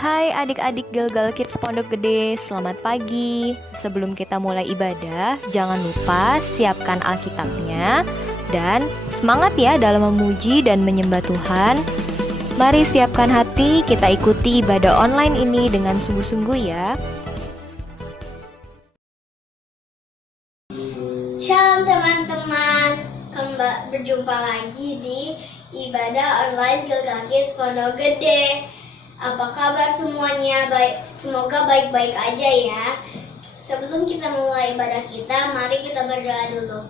Hai adik-adik Gilgal Kids Pondok Gede, selamat pagi. Sebelum kita mulai ibadah, jangan lupa siapkan Alkitabnya dan semangat ya dalam memuji dan menyembah Tuhan. Mari siapkan hati, kita ikuti ibadah online ini dengan sungguh-sungguh ya. Shalom teman-teman, berjumpa lagi di ibadah online Gilgal Kids Pondok Gede. Apa kabar semuanya? Semoga baik-baik aja ya. Sebelum kita mulai ibadah kita, mari kita berdoa dulu.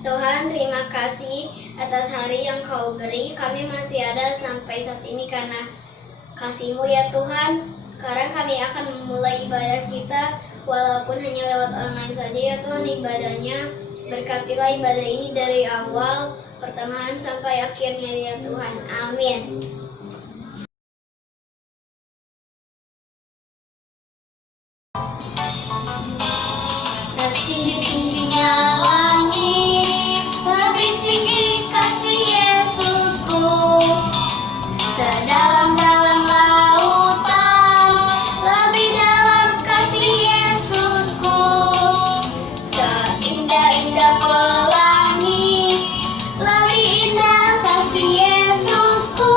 Tuhan, terima kasih atas hari yang Kau beri. Kami masih ada sampai saat ini karena kasih-Mu ya Tuhan. Sekarang kami akan memulai ibadah kita, walaupun hanya lewat online saja ya Tuhan ibadahnya. Berkatilah ibadah ini dari awal, pertengahan sampai akhirnya ya Tuhan. Amin. Setinggi-tingginya langit, lebih tinggi kasih Yesusku. Sedalam-dalam lautan, lebih dalam kasih Yesusku. Seindah-indah pelangi, lebih indah kasih Yesusku.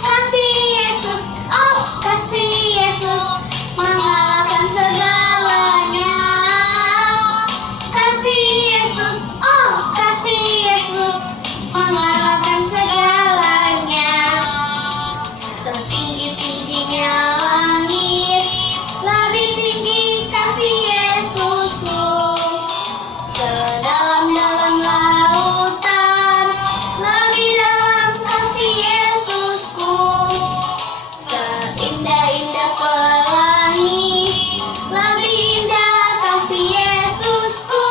Kasih Yesus, oh kasih Yesus, mengalahkan segalanya. Kasih Yesus, oh kasih Yesus, mengalahkan segalanya. Setinggi-tingginya langit, lebih tinggi kasih Yesusku. Sedalam-dalam lautan, lebih dalam kasih Yesusku. Seindah-indah pelangi, lebih indah kasih Yesusku.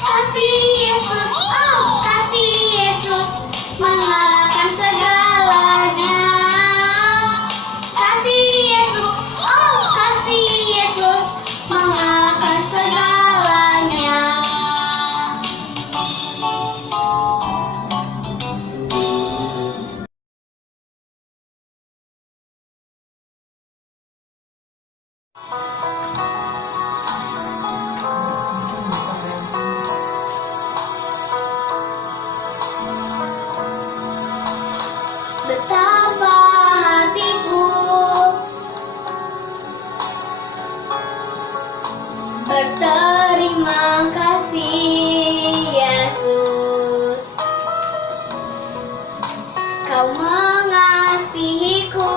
Kasih Yesus, oh kasih Yesus, mengalahkan segalanya. Kasih Yesus, oh kasih Yesus, mengalahkan segalanya. Betapa hatiku berterima kasih Yesus, Kau mengasihiku,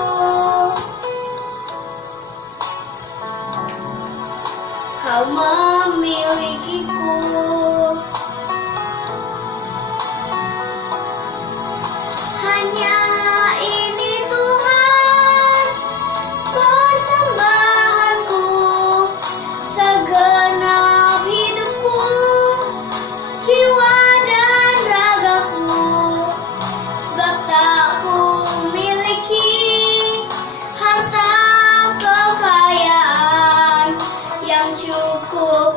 Kau memilikiku. Hanya ini Tuhan persembahanku, segenap hidupku, jiwa dan ragaku. Sebab tak ku miliki harta kekayaan yang cukup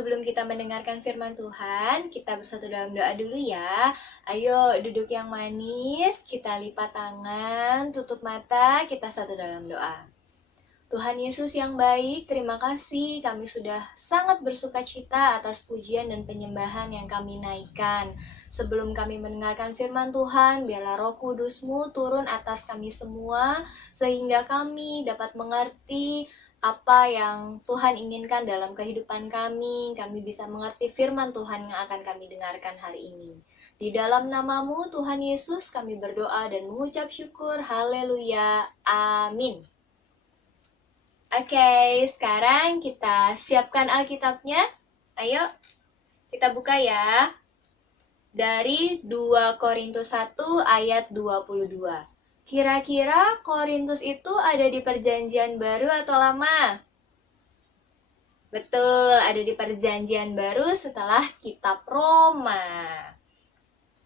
Sebelum kita mendengarkan firman Tuhan, kita bersatu dalam doa dulu ya. Ayo duduk yang manis, kita lipat tangan, tutup mata, kita satu dalam doa. Tuhan Yesus yang baik, terima kasih kami sudah sangat bersuka cita atas pujian dan penyembahan yang kami naikkan. Sebelum kami mendengarkan firman Tuhan, biarlah Roh Kudus-Mu turun atas kami semua, sehingga kami dapat mengerti apa yang Tuhan inginkan dalam kehidupan kami. Kami bisa mengerti firman Tuhan yang akan kami dengarkan hari ini. Di dalam nama-Mu, Tuhan Yesus, kami berdoa dan mengucap syukur. Haleluya. Amin. Oke, sekarang kita siapkan Alkitabnya. Ayo, kita buka ya. Dari 2 Korintus 1 ayat 22. Kira-kira Korintus itu ada di perjanjian baru atau lama? Betul, ada di perjanjian baru setelah kitab Roma.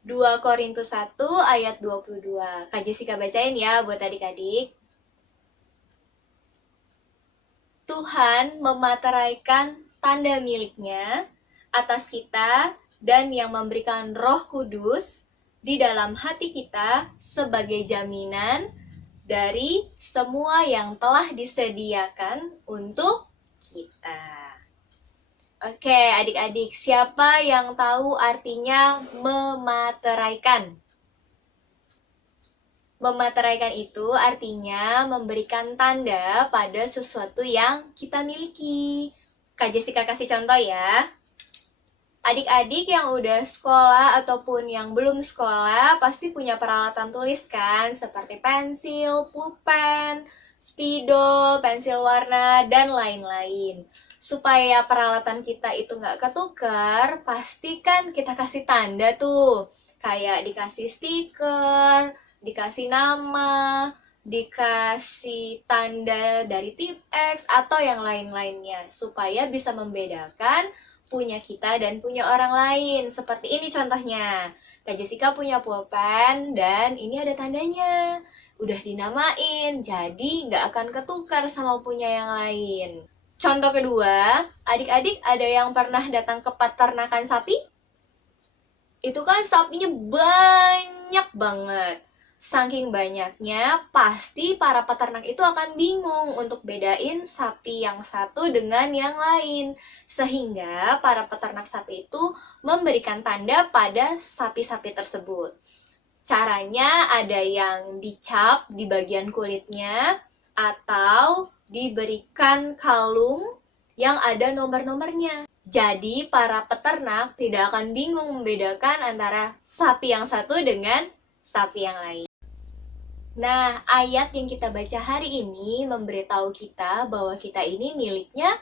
2 Korintus 1 ayat 22. Kak Jessica bacain ya buat adik-adik. Tuhan memateraikan tanda miliknya atas kita dan yang memberikan Roh Kudus di dalam hati kita sebagai jaminan dari semua yang telah disediakan untuk kita. Oke, adik-adik, siapa yang tahu artinya memateraikan? Memateraikan itu artinya memberikan tanda pada sesuatu yang kita miliki. Kak Jessica kasih contoh ya. Adik-adik yang udah sekolah ataupun yang belum sekolah pasti punya peralatan tulis kan, seperti pensil, pulpen, spidol, pensil warna, dan lain-lain. Supaya peralatan kita itu nggak ketukar, pastikan kita kasih tanda tuh. Kayak dikasih stiker, dikasih nama, dikasih tanda dari tip X, atau yang lain-lainnya. Supaya bisa membedakan punya kita dan punya orang lain. Seperti ini contohnya. Kak Jessica punya pulpen dan ini ada tandanya. Udah dinamain, jadi nggak akan ketukar sama punya yang lain. Contoh kedua, adik-adik ada yang pernah datang ke peternakan sapi? Itu kan sapinya banyak banget. Saking banyaknya, pasti para peternak itu akan bingung untuk bedain sapi yang satu dengan yang lain. Sehingga para peternak sapi itu memberikan tanda pada sapi-sapi tersebut. Caranya ada yang dicap di bagian kulitnya, atau diberikan kalung yang ada nomor-nomornya. Jadi para peternak tidak akan bingung membedakan antara sapi yang satu dengan sapi yang lain. Nah, ayat yang kita baca hari ini memberitahu kita bahwa kita ini miliknya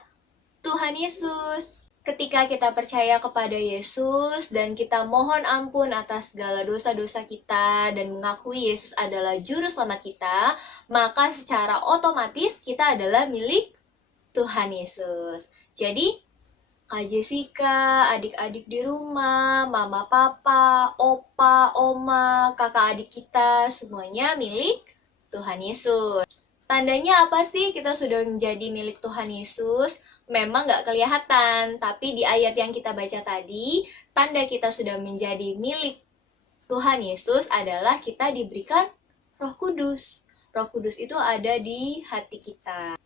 Tuhan Yesus. Ketika kita percaya kepada Yesus dan kita mohon ampun atas segala dosa-dosa kita dan mengakui Yesus adalah juru selamat kita, maka secara otomatis kita adalah milik Tuhan Yesus. Jadi, Kak Jessica, adik-adik di rumah, mama, papa, opa, oma, kakak adik kita, semuanya milik Tuhan Yesus. Tandanya apa sih kita sudah menjadi milik Tuhan Yesus? Memang nggak kelihatan, tapi di ayat yang kita baca tadi, tanda kita sudah menjadi milik Tuhan Yesus adalah kita diberikan Roh Kudus. Roh Kudus itu ada di hati kita.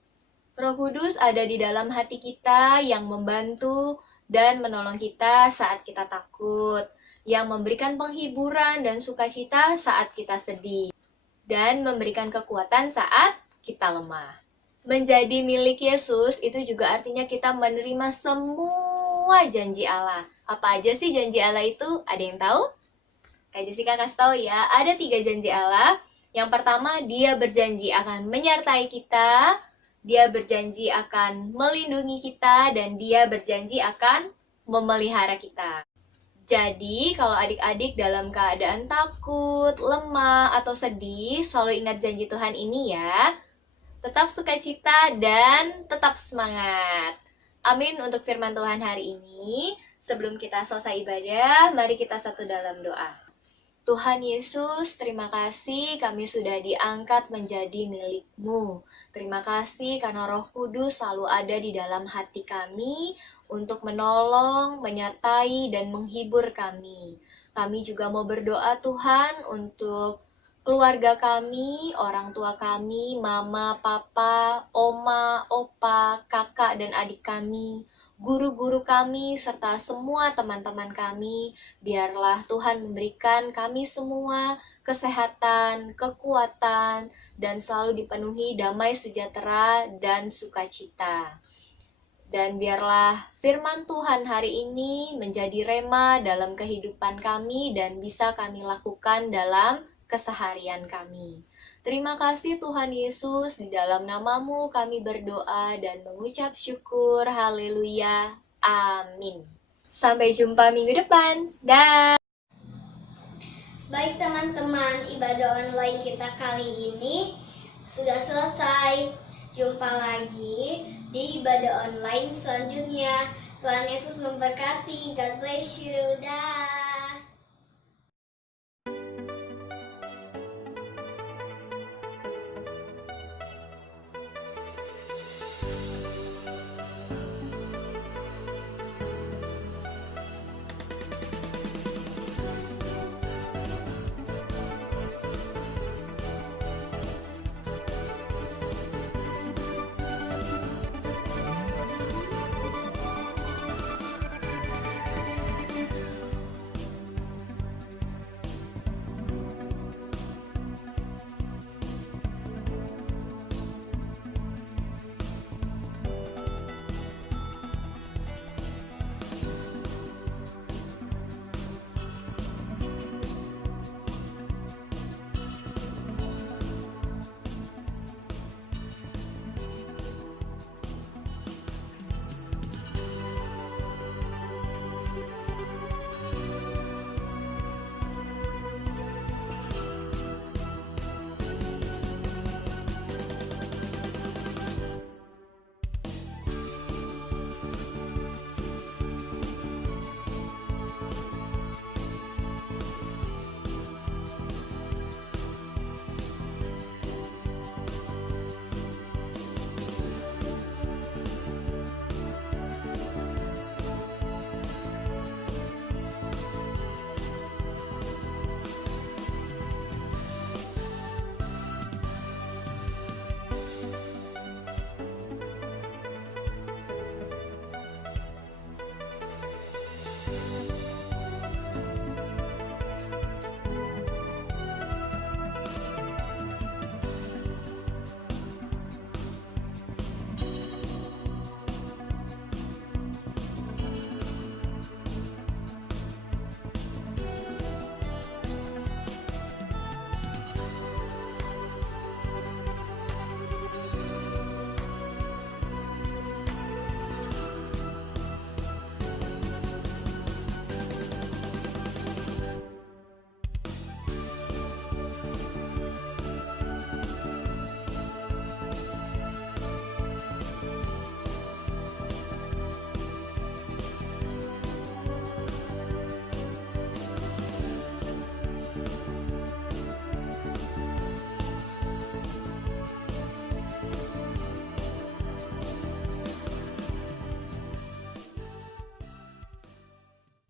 Roh Kudus ada di dalam hati kita yang membantu dan menolong kita saat kita takut, yang memberikan penghiburan dan sukacita saat kita sedih, dan memberikan kekuatan saat kita lemah. Menjadi milik Yesus itu juga artinya kita menerima semua janji Allah. Apa aja sih janji Allah itu? Ada yang tahu? Kak Jessica kasih tahu ya, ada 3 janji Allah. Yang pertama, Dia berjanji akan menyertai kita, Dia berjanji akan melindungi kita, dan Dia berjanji akan memelihara kita. Jadi, kalau adik-adik dalam keadaan takut, lemah, atau sedih, selalu ingat janji Tuhan ini ya. Tetap sukacita dan tetap semangat. Amin untuk firman Tuhan hari ini. Sebelum kita selesai ibadah, mari kita satu dalam doa. Tuhan Yesus, terima kasih kami sudah diangkat menjadi milik-Mu. Terima kasih karena Roh Kudus selalu ada di dalam hati kami untuk menolong, menyertai, dan menghibur kami. Kami juga mau berdoa Tuhan untuk keluarga kami, orang tua kami, mama, papa, oma, opa, kakak, dan adik kami, guru-guru kami, serta semua teman-teman kami. Biarlah Tuhan memberikan kami semua kesehatan, kekuatan, dan selalu dipenuhi damai sejahtera dan sukacita. Dan biarlah firman Tuhan hari ini menjadi rema dalam kehidupan kami dan bisa kami lakukan dalam keseharian kami. Terima kasih Tuhan Yesus, di dalam nama-Mu kami berdoa dan mengucap syukur. Haleluya. Amin. Sampai jumpa minggu depan. Dah. Baik teman-teman, ibadah online kita kali ini sudah selesai. Jumpa lagi di ibadah online selanjutnya. Tuhan Yesus memberkati. God bless you. Dah.